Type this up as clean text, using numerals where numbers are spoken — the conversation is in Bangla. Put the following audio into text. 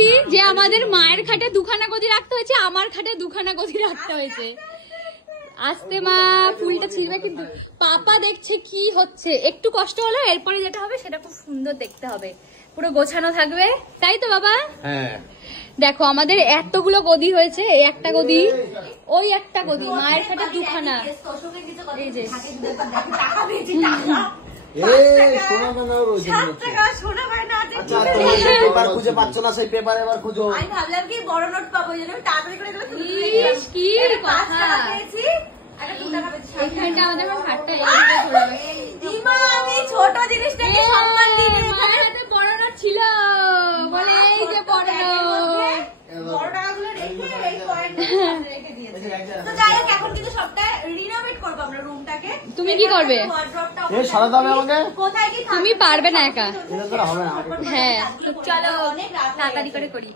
বলছি যে আমাদের মায়ের খাটে দুখানা গদি রাখতে হয়েছে, আমার খাটে দুখানা গদি রাখতে হয়েছে। আস্তে মা, ফুলটা ছিঁড়বে কিন্তু। পাপা দেখছে কি হচ্ছে, একটু কষ্ট হলো, এরপরে যেটা হবে সেটা খুব সুন্দর দেখতে হবে, পুরো গোছানো থাকবে, তাই তো বাবা? হ্যাঁ। দেখো আমাদের এতগুলো গদি হয়েছে, এই একটা গদি, ওই একটা গদি, মায়ের খাটে দুখানা। এই যে পেপার খুঁজে পাচ্ছ না, সেই পেপার এবার খুঁজো। আমি ভাবলাম কি বড় নোট পাবো, তাড়াতাড়ি করে কি কথা। এইখানটা আমাদের খাটটা আমি ছোট জিনিসটাকে সম্মান দিই, বড় নোট ছিল বলে এই যে বড় নোট। বড় টাকাগুলো রেখে এই কয়েনগুলো রেখে দিয়েছে। তো যাই হোক, এখন কিন্তু সবটা রিনোভেট করবো আমরা রুমটাকে। তুমি কি করবে? সারাতে হবে আমাকে। কোথায় কি তুমি পারবে না একা। হবে না। হ্যাঁ চলো তাড়াতাড়ি করে করি।